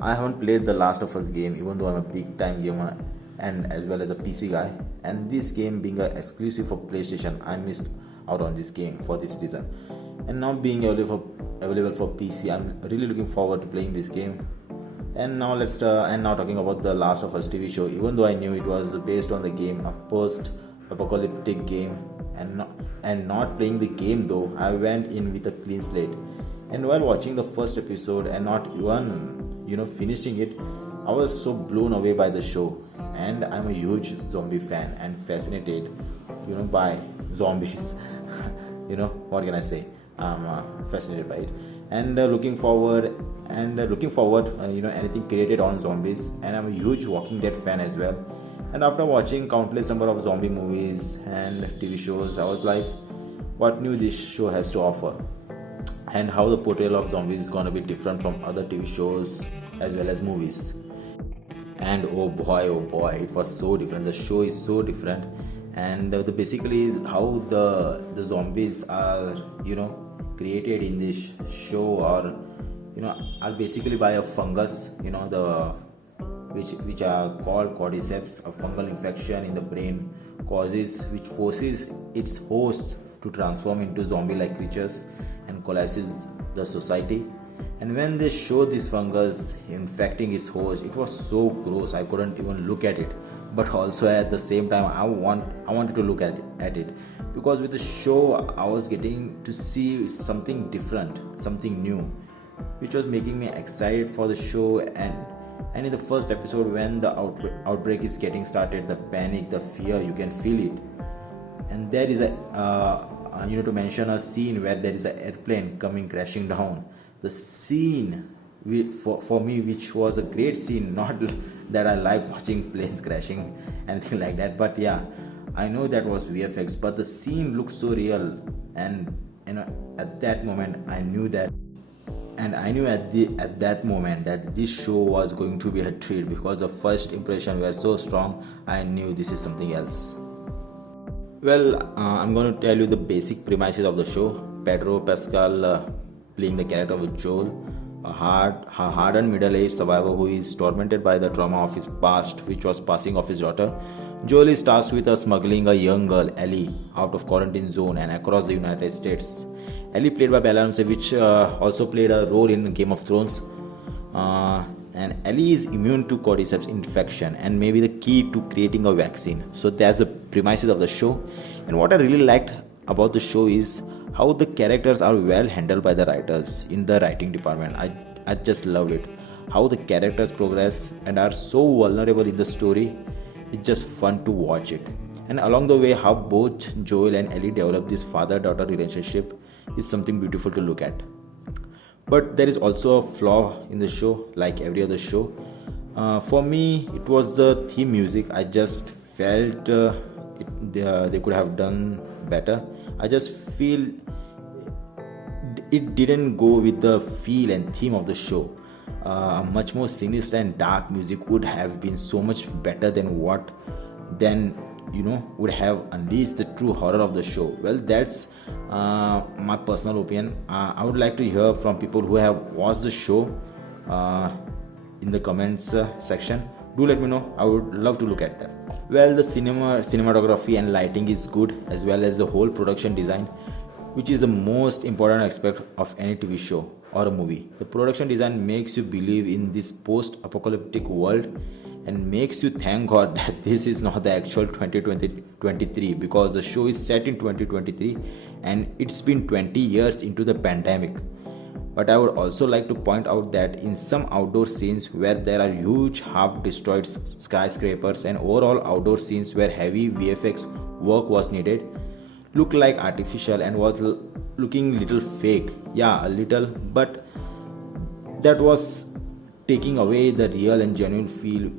I haven't played the Last of Us game, even though I'm a big time gamer and as well as a PC guy. And this game being a exclusive for PlayStation, I missed out on this game for this reason. And now being available for PC, I'm really looking forward to playing this game. And now talking about the Last of Us TV show. Even though I knew it was based on the game, a post-apocalyptic game, and not playing the game though, I went in with a clean slate. And while watching the first episode and not even finishing it, I was so blown away by the show. And I'm a huge zombie fan and fascinated, by zombies. What can I say? I'm fascinated by it, and looking forward anything created on zombies. And I'm a huge Walking Dead fan as well. And after watching countless number of zombie movies and TV shows, I was like, what new this show has to offer, and how the portrayal of zombies is gonna be different from other TV shows as well as movies. And oh boy, it was so different. The show is so different. And the basically how the zombies are created in this show, or are basically by a fungus, the which are called cordyceps. A fungal infection in the brain causes which forces its hosts to transform into zombie-like creatures and collapses the society. And when they showed this fungus infecting his host, it was so gross I couldn't even look at it. But also at the same time, I wanted to look at it, because with the show I was getting to see something different, something new, which was making me excited for the show. And in the first episode, when the outbreak is getting started, the panic, the fear, you can feel it. And there is to mention a scene where there is an airplane coming crashing down. The scene, for me, which was a great scene. Not that I like watching planes crashing, anything like that, but yeah, I know that was VFX, but the scene looked so real. And at that moment I knew that, and I knew at that moment that this show was going to be a treat, because the first impression were so strong. I knew this is something else. Well, I'm going to tell you the basic premises of the show. Pedro Pascal, playing the character of Joel, a hardened middle-aged survivor who is tormented by the trauma of his past, which was passing of his daughter. Joel is tasked with smuggling a young girl, Ellie, out of quarantine zone and across the United States. Ellie, played by Bella Ramsey, which also played a role in Game of Thrones. And Ellie is immune to cordyceps infection and may be the key to creating a vaccine. So that's the premises of the show. And what I really liked about the show is how the characters are well handled by the writers in the writing department. I just loved it. How the characters progress and are so vulnerable in the story. It's just fun to watch it. And along the way, how both Joel and Ellie develop this father-daughter relationship is something beautiful to look at. But there is also a flaw in the show, like every other show. For me, it was the theme music. I just felt they could have done better. I just feel it didn't go with the feel and theme of the show. A much more sinister and dark music would have been so much better than what then would have unleashed the true horror of the show. Well, that's my personal opinion. I would like to hear from people who have watched the show in the comments section. Do let me know. I would love to look at that. Well, the cinematography and lighting is good, as well as the whole production design, which is the most important aspect of any TV show or a movie. The production design makes you believe in this post-apocalyptic world and makes you thank God that this is not the actual 2023, because the show is set in 2023 and it's been 20 years into the pandemic. But I would also like to point out that in some outdoor scenes where there are huge half destroyed skyscrapers and overall outdoor scenes where heavy VFX work was needed, looked like artificial and was looking little fake. Yeah, a little, but that was taking away the real and genuine feel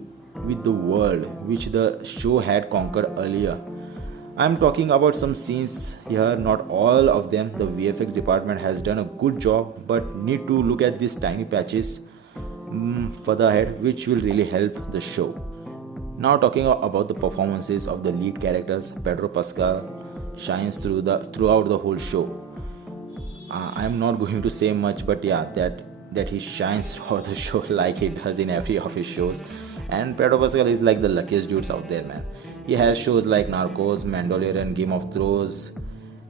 with the world which the show had conquered earlier. I'm talking about some scenes here, not all of them. The VFX department has done a good job, but need to look at these tiny patches further ahead, which will really help the show. Now talking about the performances of the lead characters, Pedro Pascal shines throughout the whole show. I'm not going to say much, but yeah, that that he shines for the show like he does in every of his shows. And Pedro Pascal is like the luckiest dudes out there, man. He has shows like Narcos, Mandalorian, Game of Thrones,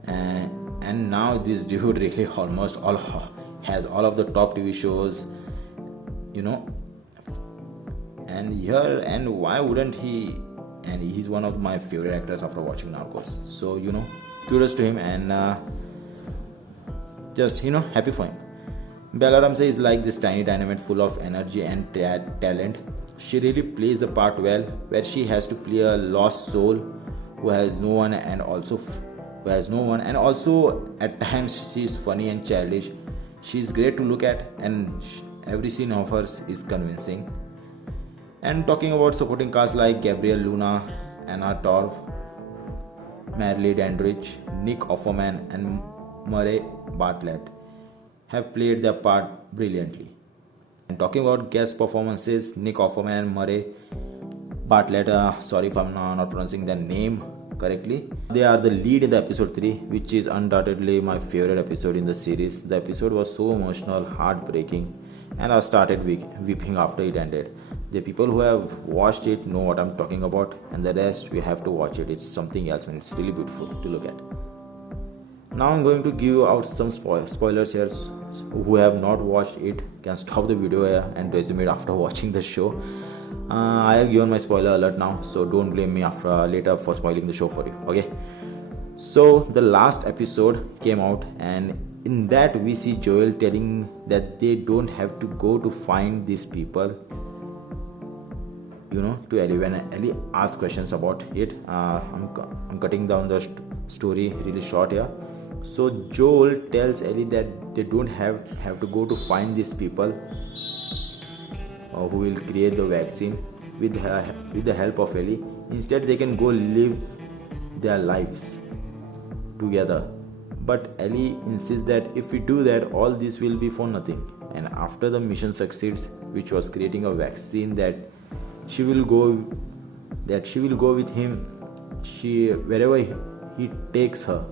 and now this dude really almost all has all of the top TV shows, you know. And why wouldn't he? And he's one of my favorite actors after watching Narcos. So kudos to him, and just happy for him. Bella Ramsey is like this tiny dynamite full of energy and talent. She really plays the part well, where she has to play a lost soul who has no one, and also at times she is funny and childish. She's great to look at, and every scene of hers is convincing. And talking about supporting cast like Gabriel Luna, Anna Torv, Marley Dandridge, Nick Offerman, and Murray Bartlett have played their part brilliantly. And talking about guest performances, Nick Offerman and Murray Bartlett, sorry if I'm not pronouncing their name correctly. They are the lead in the episode 3, which is undoubtedly my favorite episode in the series. The episode was so emotional, heartbreaking, and I started weeping after it ended. The people who have watched it know what I'm talking about, and the rest, we have to watch it. It's something else, and it's really beautiful to look at. Now I'm going to give out some spoilers here. Who have not watched it can stop the video here and resume it after watching the show. I have given my spoiler alert now, so don't blame me later for spoiling the show for you. Okay. So the last episode came out, and in that we see Joel telling that they don't have to go to find these people, to Ellie. When Ellie asks questions about it, I'm cutting down the story really short here. So Joel tells Ellie that they don't have to go to find these people who will create the vaccine with the help of Ellie. Instead, they can go live their lives together. But Ellie insists that if we do that, all this will be for nothing. And after the mission succeeds, which was creating a vaccine, that she will go with him wherever he takes her.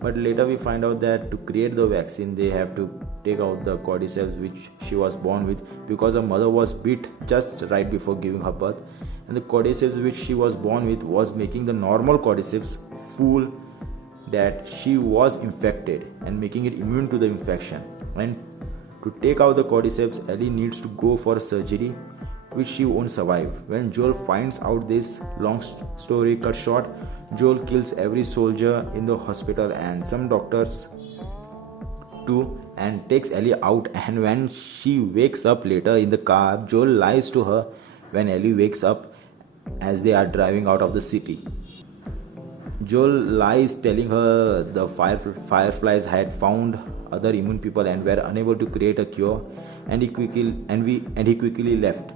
But later we find out that to create the vaccine, they have to take out the cordyceps which she was born with, because her mother was bit just right before giving her birth, and the cordyceps which she was born with was making the normal cordyceps fool that she was infected and making it immune to the infection. And to take out the cordyceps, Ellie needs to go for surgery which she won't survive. When Joel finds out this, long story cut short, Joel kills every soldier in the hospital and some doctors too, and takes Ellie out. And when she wakes up later in the car, Joel lies to her when Ellie wakes up as they are driving out of the city. Joel lies telling her the fireflies had found other immune people and were unable to create a cure, and he quickly left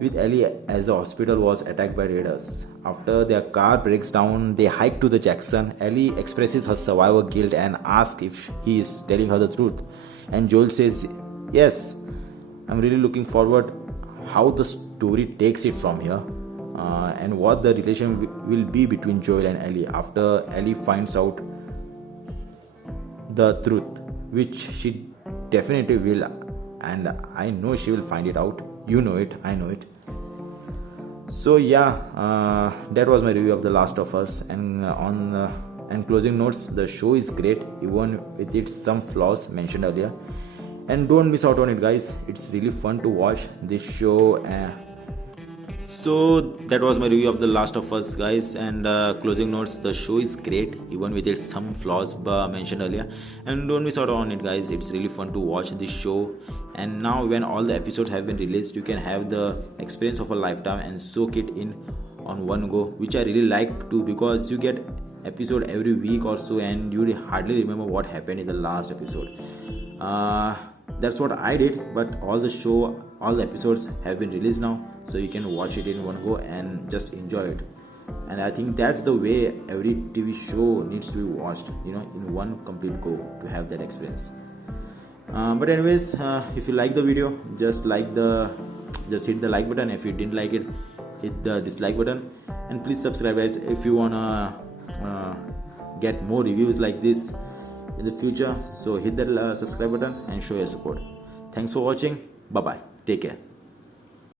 with Ellie as the hospital was attacked by raiders. After their car breaks down, they hike to the Jackson. Ellie expresses her survivor guilt and asks if he is telling her the truth. And Joel says, yes, I'm really looking forward how the story takes it from here, and what the relation will be between Joel and Ellie after Ellie finds out the truth, which she definitely will, and I know she will find it out. You know it, I know it. So yeah, that was my review of The Last of Us. And closing notes, the show is great even with its some flaws mentioned earlier, and don't miss out on it, guys. It's really fun to watch this show. So that was my review of The Last of Us, guys. And closing notes, the show is great even with its some flaws mentioned earlier, and don't miss out on it, guys. It's really fun to watch this show. And now when all the episodes have been released, you can have the experience of a lifetime and soak it in on one go, which I really like too, because you get episode every week or so and you hardly remember what happened in the last episode. That's what I did, but all the episodes have been released now, so you can watch it in one go and just enjoy it. And I think that's the way every TV show needs to be watched, in one complete go to have that experience. But anyways, if you like the video, just hit the like button. If you didn't like it, hit the dislike button, and please subscribe, guys, if you wanna get more reviews like this in the future. So hit that subscribe button and show your support. Thanks for watching. Bye bye. Take care.